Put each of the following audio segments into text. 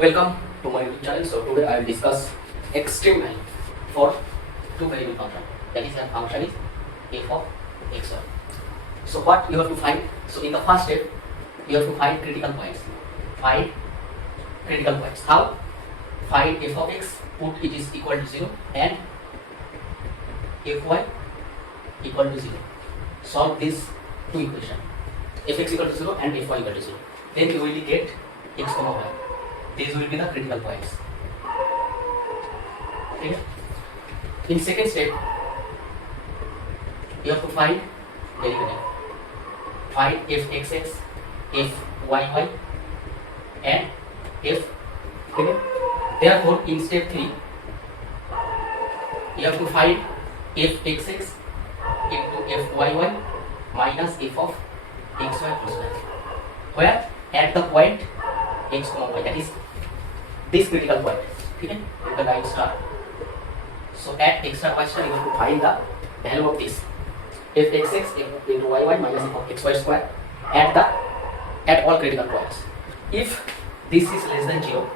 Welcome to my YouTube channel. So today I will discuss extreme value for two variable function. That is, a function is f of x1. So what you have to find? So in the first step, you have to find critical points. Find critical points. How? Find f of x, put it is equal to 0 and fy equal to 0. Solve these two equations. Fx equal to 0 and fy equal to 0. Then you will get x comma y. These will be the critical points. Okay. In second step, you have to find derivative. Find fxx, fyy, and f. Okay. Therefore, in step 3, you have to find fxx into fyy minus f of xy plus y. Where at the point x comma y, that is this critical point. Okay, you can write star. So at x star y star, you have to find the value of this fxx into yy minus f of xy square at all critical points. If this is less than 0,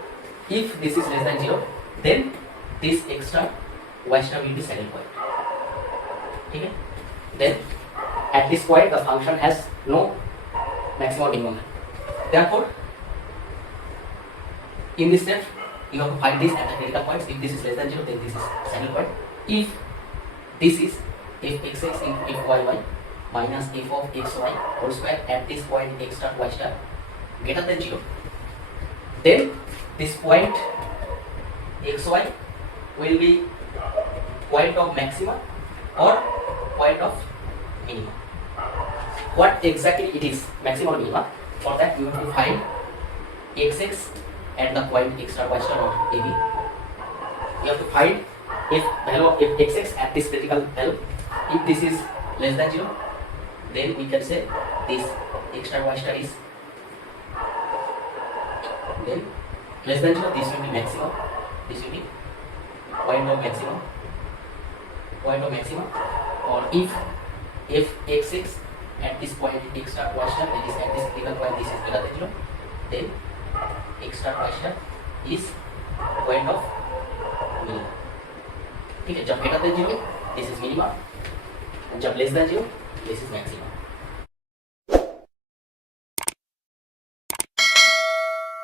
then this x star y star will be saddle point. Okay, then at this point the function has no maximum minimum. Therefore, in this step, you have to find this at the critical points. If this is less than 0, then this is saddle point. If this is fxx into fyy minus f of xy whole square at this point x star y star greater than 0, then this point xy will be point of maxima or point of minima. What exactly it is, maxima or minima? For that you have to find xx at the point x star y star or AB. You have to find if value of fxx at this critical value. If this is less than 0, then we can say this x star y star is then less than 0. This will be maximum. This will be point of maximum. Or if fxx at this point x star y star, that is at this critical point, this is greater than 0, then x star y star is point of minimum. ठीक है, जब greater than 0 this is minimum, जब less than 0 this is maximum.